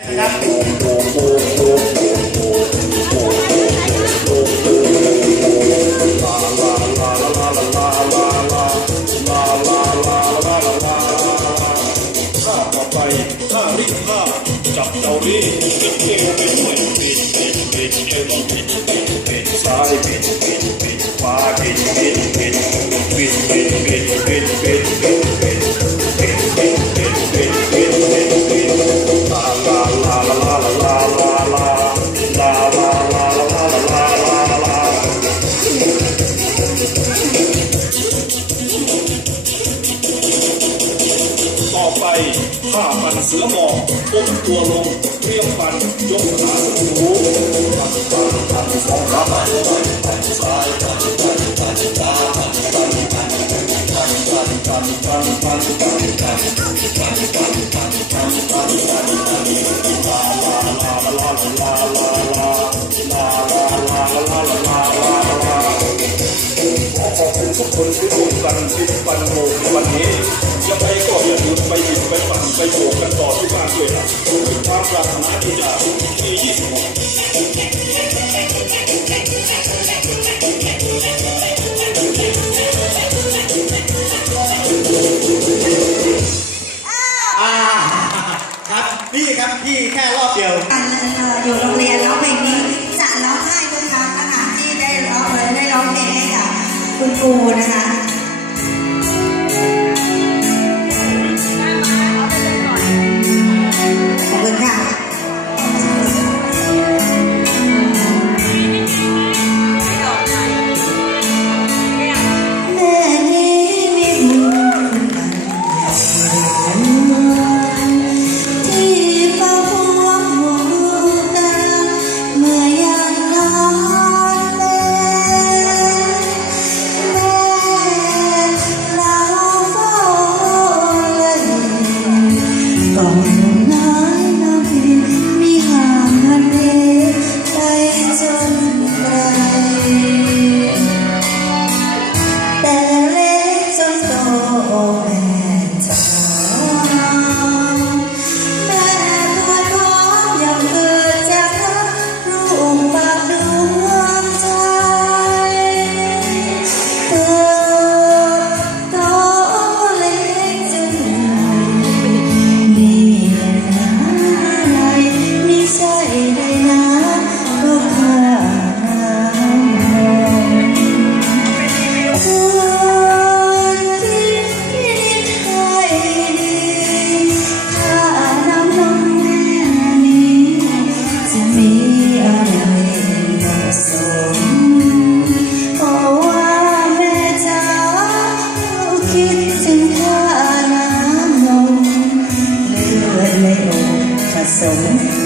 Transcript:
จับเจ้าดีเอวเป็นหน่วยปิดปิดปิดเอวต้องปิดปิดปิดซ้ายปิดปิดปิดขวาปิดปิดปิดปิดปิดปิดปิด ต่อไปข้ามันเสือหมอบก้มตัวลงเรียมปันยกขาสูงปันปันปันสองขาปันปันปันซ้ายปันปันปันขวาปันปันปันปันปันปันปันปันปันปันปันปันปันปันปันปันปันปันลาลาลาลาลาลาลาลาลาลาลาลาลาขอขอบคุณทุกคนที่ร่วมกันที่ปันโมกวันนี้ ปรารถนาที่จะมียี่สิบหกอ่าครับพี่ครับพี่แค่รอบเดียวกันเอ่อยู่โรงเรียนร้องเพลงนี้จะร้องไห้ทุกครั้งนะคะที่ได้ร้องเลยได้ร้องเพลงให้กับคุณครูนะคะ คิดถึงค่าน้ำนมเลือดในอกผสมกันเป็นน้ำ